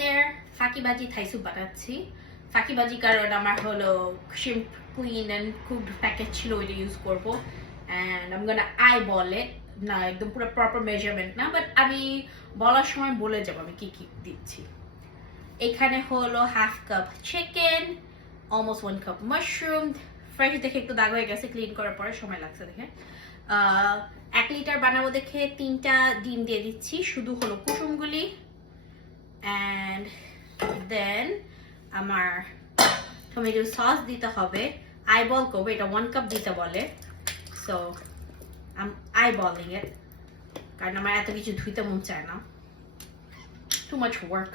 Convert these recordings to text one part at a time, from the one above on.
there, ফাঁকিবাজি Thai soup বানাচ্ছি। ফাঁকিবাজি কারণ আমার হলো shrimp queen and cooked packet ছিল, ওইটা ইউজ করব। And I'm gonna eyeball it, না একদম পুরো প্রপার মেজারমেন্ট না, বাট আমি বলার সময় বলে যাব আমি কি কি দিচ্ছি। এখানে হলো half cup chicken, almost 1 cup mushroom, fresh দেখে একটু দাগ হয়ে গেছে, ক্লিন করার পরে সময় লাগছে দেখে। 1 লিটার বানাবো দেখে 3টা ডিম দিয়ে দিচ্ছি, শুধু হলো কুসুমগুলি। অ্যান্ড দেন আমার টমেটো সস দিতে হবে, আইবল করবো, এটা 1 কাপ দিতে বলে, so I am eyeballing it, কারণ আমার এত কিছু ধুইতে মন চায় না, too much work.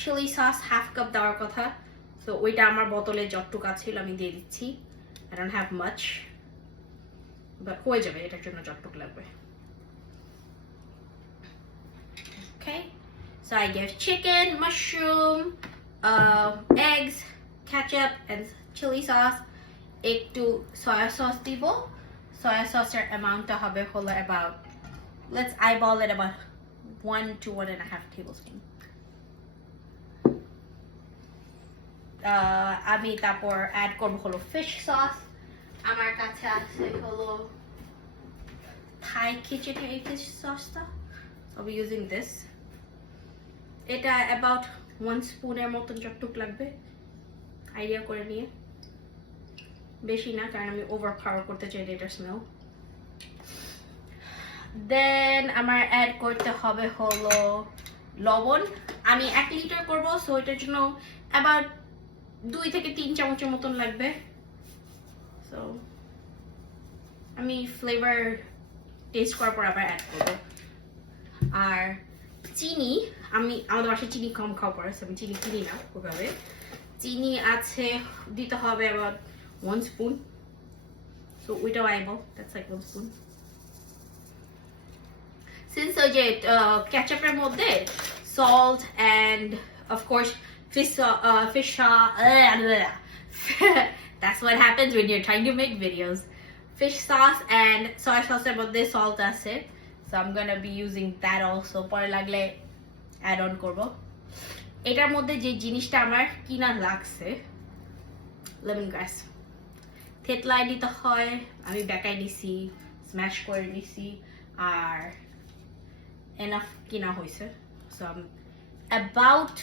Chilli sauce half cup দেওয়ার কথা, সো ওইটা আমার বোতলে যতটুকু ছিল আমি দিয়ে দিচ্ছি। I don't have much, but হয়ে যাবে, এটার জন্য যতটুকু লাগবে। Okay, so I give chicken, mushroom, eggs, ketchup, and chili sauce. একটু soya sauce দিব, soya sauce এর অ্যামাউন্টটা হবে হলো about, let's eyeball it, about 1 to 1.5 tablespoon. আমি তারপর অ্যাড করব হলো ফিশ সস, আমার কাছে আছে হলো থাই খিচুড়ি এই ফিশ সসটা, I'll be using this. এটা about 1 স্পুনের মতন যতটুকু লাগবে আইডিয়া করে নিয়ে, বেশি না কারণ আমি ওভার পাওয়ার করতে চাই এটা স্মেল। দেন আমার অ্যাড করতে হবে হলো লবণ, আমি 1 লিটার করব, সো এটার জন্য about 2 থেকে 3 চামচের মতন লাগবে। সো আমি ফ্লেভার টেস্ট করার পর আবার অ্যাড করব। আর চিনি, আমি আমাদের বাসায় চিনি কম খাওয়া পড়ে, আমি চিনি কিনি না ওভাবে। চিনি আছে দিতে হবে about 1 spoon, so ওইটাও eyeball, that's like 1 spoon. Since ওই যে কেচাপের মধ্যে salt and of course fish that's what happens when you're trying to make videos. Fish sauce and soy sauce এর মধ্যে salt আছে, so I'm gonna be using that also, পরে লাগলে add on করব। এটার মধ্যে যে জিনিসটা আমার কিনা লাগছে লেমন গ্রাস, থেতলায় নিতে হয়, আমি বেকায় নিছি, স্ম্যাশ করে নিছি, আর এনাফ কিনা হয়েছে, সো অ্যাবাউট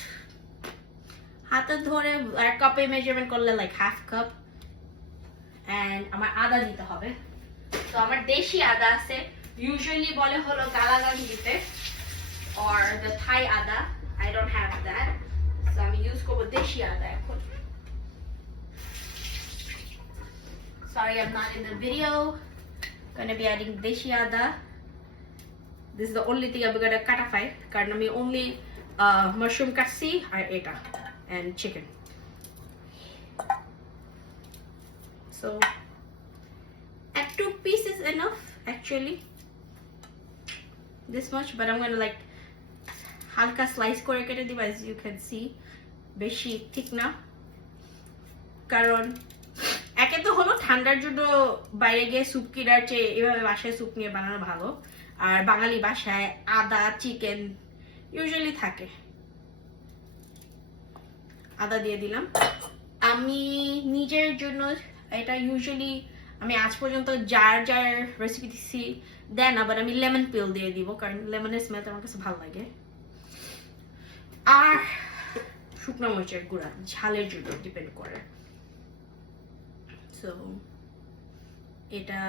হাতে ধরে 1 কাপে মেজারমেন্ট করলে লাইক হাফ কাপ। অ্যান্ড আমার আদা দিতে হবে, তো আমার দেশি আদা আছে, ইউজুয়ালি বলে হলো গালাগান দিতে or the Thai ada, I don't have that, so আমি ইউজ করব দেশি আদা এখন। Sorry, I'm not in the video. Gonna be adding deshi ada. This is the only thing I'm gonna cutify, কারণ আমি only mushroom katsi আর এটা and chicken. So, at 2 pieces enough actually. This much, but I'm gonna like হালকা slice করে কেটে দিব, as you can see, বেশি ঠিক না, কারণ একে তো হলো ঠান্ডার জন্য বাইরে গিয়ে স্যুপ কিনার চেয়ে এভাবে বাসায় স্যুপ নিয়ে বানানো ভালো, আর বাঙালি বাসায় আদা চিকেন ইউজুয়ালি থাকে। আদা দিয়ে দিলাম, আমি নিজের জন্য এটা ইউজুয়ালি আমি আজ পর্যন্ত যার যার রেসিপি দিচ্ছি দেন, আবার আমি লেমন পিল দিয়ে দিব, কারণ লেমনের স্মেলটা আমার কাছে ভালো লাগে। আর শুকনো মরিচের গুঁড়া ঝালের জন্য ডিপেন্ড করে, সো এটা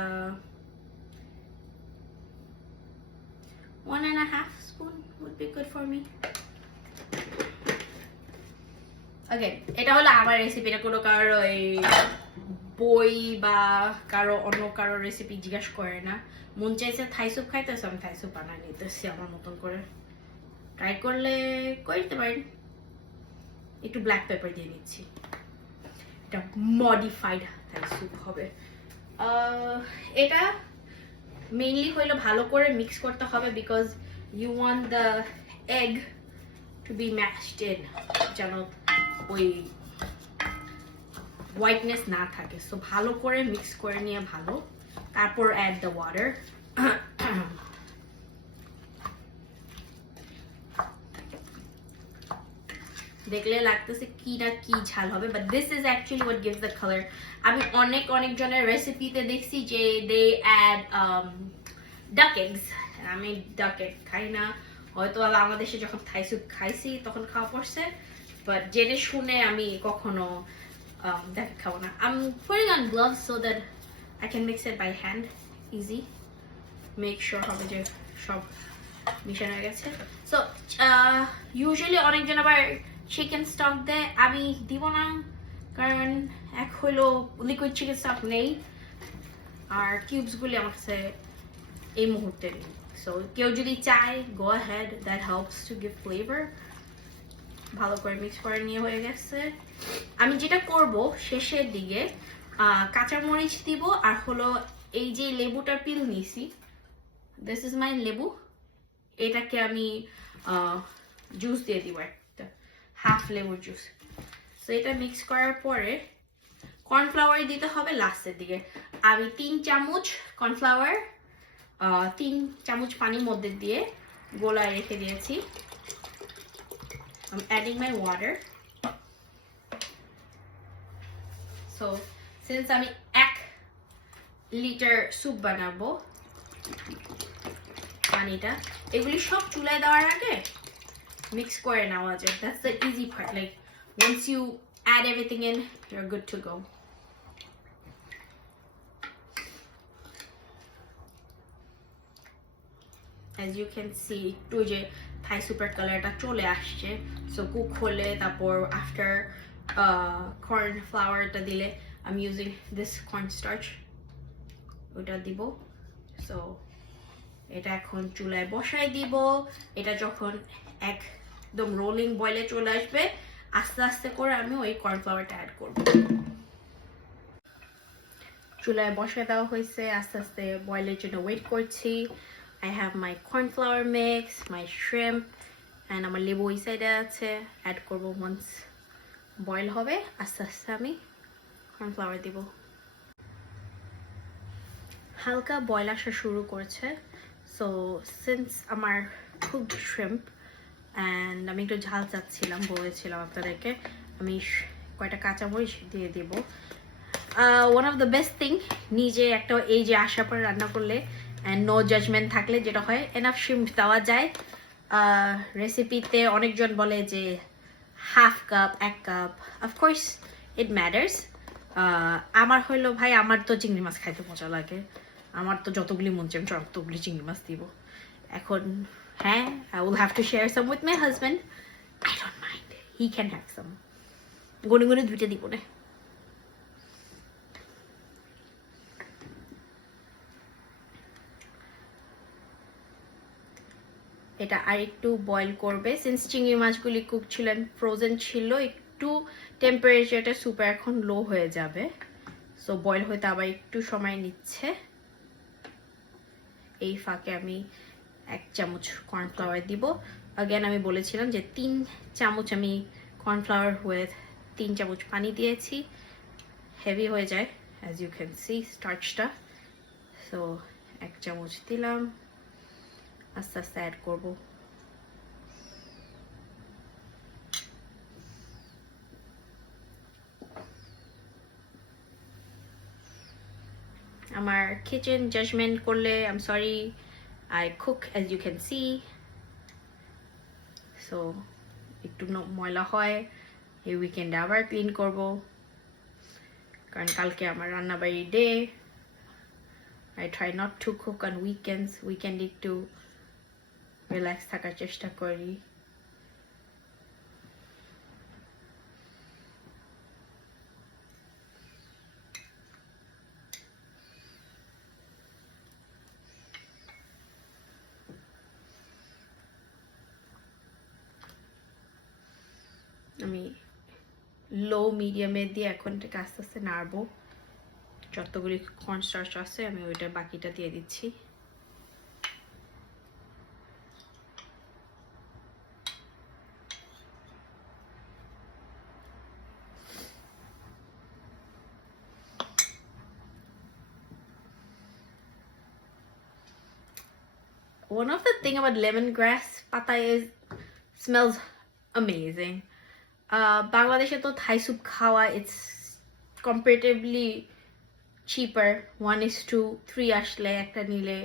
1.5 spoon would be good for me. Okay, এটা হলো আমার রেসিপি, এটা কোনো কারো এই বই বা কারো অন্য কারো রেসিপি জিজ্ঞাসা করে না, মন চাইছে থাই স্যুপ খাইতেছে আমি থাই স্যুপ বানাই নিতেছি আমার মতন করে, ট্রাই করলে করতে পারেন। একটু ব্ল্যাক পেপার দিয়ে নিচ্ছি, এটা মডিফাইড থাই স্যুপ হবে। এটা মেইনলি হইলো ভালো করে মিক্স করতে হবে, because you want the egg to be mashed in, যেন ওই হোয়াইটনেস না থাকে, সো ভালো করে মিক্স করে নিয়ে ভালো, তারপর অ্যাড দ্য ওয়াটার। দেখলে লাগতেছে কি না কি ঝাল হবে, but this is actually what gives the colour. আমি অনেক জনের রেসিপিতে দেখছি যে দে অ্যাড ডাক এগস, আমি ডাক এগ খাই না, হয়তো বাংলাদেশে যখন থাই স্যুপ খাইছি তখন খাওয়া পড়ছে, বাট জেনে শুনে আমি কখনো ডাক খাবো না। I'm putting on gloves so that I can mix it by hand easy, make sure হবে যে সব মিশানো হয়ে গেছে। সো ইউজুয়ালি অনেকজন আবার চিকেন স্টক দেয়, আমি দিব না, কারণ এক হলো লিকুইড চিকেন স্টক নেই, আর কিউবসগুলি আমার কাছে এই মুহূর্তে নেই। সো কেউ যদি চায়, go ahead, that helps to give flavour. ভালো করে মিক্স করে নিয়ে হয়ে গেছে। আমি যেটা করব শেষের দিকে কাঁচামরিচ দিব, আর হলো এই যে লেবুটার পিল নিছি, দিস ইজ মাই লেবু, এটাকে আমি জুস দিয়ে দিব, একটা হাফ লেবুর জুস। সো এটা মিক্স করার পরে কর্নফ্লাওয়ার দিতে হবে লাস্টের দিকে। আমি 3 চামচ কর্নফ্লাওয়ার 3 চামচ পানির মধ্যে দিয়ে গোলায় রেখে দিয়েছি। I'm adding my water. So since আমি 1 লিটার স্যুপ বানাবো, পানিটা এগুলি সব চুলায় দেওয়ার আগে মিক্স করে নেওয়া যায়। That's the easy part. Like once you add everything in, you're good to go. As you can see, একটু যে থাই সুপের কালারটা চলে আসছে। সো কুক হলে তারপর আফটার কর্ন ফ্লাওয়ারটা দিলে I'm using this cornstarch, ওটা দিব। সো এটা এখন চুলায় বসাই দিব। এটা যখন একদম রোলিং বয়েলে চলে আসবে, আস্তে আস্তে করে আমি ওই কর্নফ্লাওয়ারটা অ্যাড করব। চুলায় বসায় দেওয়া হয়েছে, আস্তে আস্তে বয়েলের জন্য ওয়েট করছি। I have my cornflour mix, my shrimp, and আমার লেবু ওই সাইডে আছে, অ্যাড করব once বয়েল হবে। আস্তে আস্তে আমি কর্নফ্লাওয়ার দিব। হালকা বয়েল আসা শুরু করছে। সো সিন্স আমার খুব শ্রিম্প অ্যান্ড আমি একটু ঝাল চাচ্ছিলাম, বলেছিলাম আপনাদেরকে, আমি কয়টা কাঁচামরিচ দিয়ে দিব। One of the best thing, নিজে একটা এই যে আসার পরে রান্না করলে অ্যান্ড নো জাজমেন্ট থাকলে যেটা হয়, এনাফ শ্রিম্প দেওয়া যায়। রেসিপিতে অনেকজন বলে যে হাফ কাপ, 1 কাপ, অফকোর্স ইট ম্যাটার্স। আমার হইলো ভাই, আমার তো চিংড়ি মাছ খাইতে মজা লাগে, আমার তো যতগুলি মন চাই আমি ততগুলি চিংড়ি মাছ দিব। এখন হ্যাঁ, I will have to share some with my husband. I don't mind, he can have some. গনে গনে 2টা দিব না। এটা আর একটু বয়েল করবে, সিন্স চিংড়ি মাছগুলি কুক ছিলেন, ফ্রোজেন ছিল, একটু টেম্পারেচারটা সুপার এখন লো হয়ে যাবে। সো বয়েল হইতে আবার একটু সময় নিচ্ছে। এই ফাঁকে আমি 1 চামচ কর্নফ্লাওয়ার দিব। আগেন আমি বলেছিলাম যে 3 চামচ আমি কর্নফ্লাওয়ার উইথ 3 চামচ পানি দিয়েছি, হেভি হয়ে যায় অ্যাজ ইউ ক্যান সি স্টার্চটা। সো 1 চামচ দিলাম, আস্তে আস্তে অ্যাড করব। আমার কিচেন জাজমেন্ট করলে I am sorry, I cook as you can see. So একটু ময়লা হয়, এই উইকেন্ডে আবার ক্লিন করব, কারণ কালকে আমার রান্নাবাড়ি day. I try not to cook on weekends. উইকেন্ডে একটু রিল্যাক্স থাকার চেষ্টা করি। আমি লো মিডিয়ামে দিয়ে এখন থেকে আস্তে আস্তে নাড়বো। যতগুলি কর্নস্টার্চ আছে আমি ওইটা বাকিটা দিয়ে দিচ্ছি। One of the thing about lemongrass pata is smells amazing. বাংলাদেশে তো থাই স্যুপ খাওয়া ইটস কম্পারেটিভলি চিপার 1:3 আসলে একটা নিলে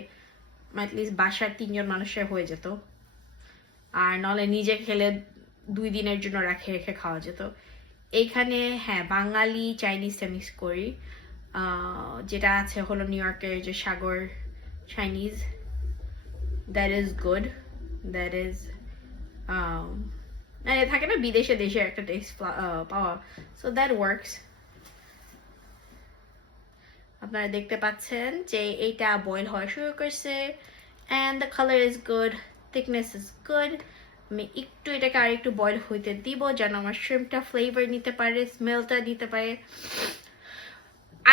অ্যাটলিস্ট বাসার 3 জন মানুষের হয়ে যেত আর নলে নিজে খেলে 2 দিনের জন্য রেখে রেখে খাওয়া যেত এইখানে হ্যাঁ বাঙালি চাইনিজটা মিক্স করি যেটা আছে হলো নিউ ইয়র্কের যে সাগর Chinese that is good that is থাকে না বিদেশে দেশে একটা টেস্ট পাওয়া সো দ্যাট ওয়ার্কস আপনারা দেখতে পাচ্ছেন যে এইটা বয়েল হওয়া শুরু করছে and the color is good thickness is good আমি একটু এটাকে আর একটু বয়েল হইতে দিব যেন আমার শ্রিম্পটা ফ্লেভার নিতে পারে স্মেলটা নিতে পারে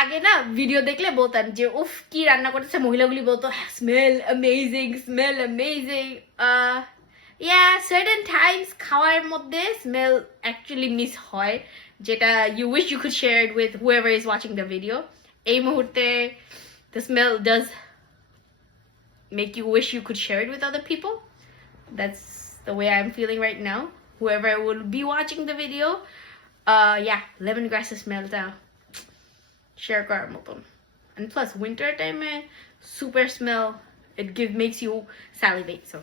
আগে না ভিডিও দেখলে বলতাম যে উফ কি রান্না করতেছে মহিলাগুলি বলতো smell amazing yeah certain times খাওয়ার মধ্যে স্মেল অ্যাকচুয়ালি মিস হয় যেটা you wish you could share it with whoever is watching the video এই মুহূর্তে the smell does make you wish you could share it with other people that's the way I'm feeling right now whoever will be watching the video yeah lemongrass smellটা share করার মতন and plus winter time super smell it makes you salivate so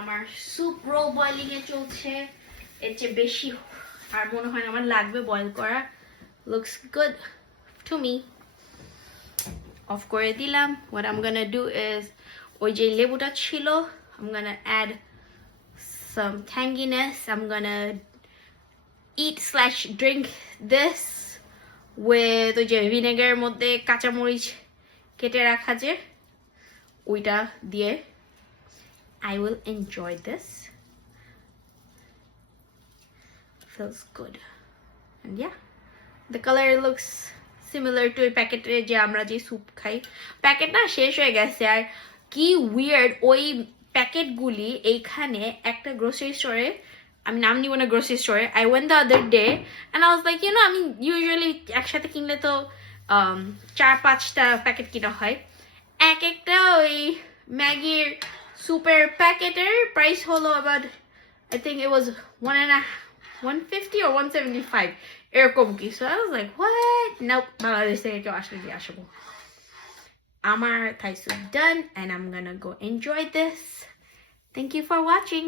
আমার soup rho boiling এ চলছে এর চেয়ে বেশি আর মনে হয় আমার লাগবে বয়েল করা looks good to me of করে দিলাম what I'm gonna do is ওই যে লেবুটা ছিল I'm gonna add some tanginess I'm gonna eat/drink this with ওই যে ভিনেগারের মধ্যে কাঁচামরিচ কেটে রাখা যে ওইটা দিয়ে I will enjoy this. Feels good. And yeah, the color looks similar to a packet যে আমরা যে স্যুপ খাই প্যাকেট না শেষ হয়ে গেছে আর কি উইয়ার্ড ওই প্যাকেটগুলি এইখানে একটা গ্রোসারি স্টোরে আমি নাম নিব না গ্রোসারি স্টোরে I went the other day and I was like you know আমি ইউজুয়ালি একসাথে কিনলে তো 4-5টা প্যাকেট কিনা হয় এক একটা ওই ম্যাগির super packeter price holo about I think it was 150 or 175 এরকম কি so I was like what nope Bangladesh থেকে কেউ আসলে দিয়ে আসবো আমার Thai soup done and I'm gonna go enjoy this thank you for watching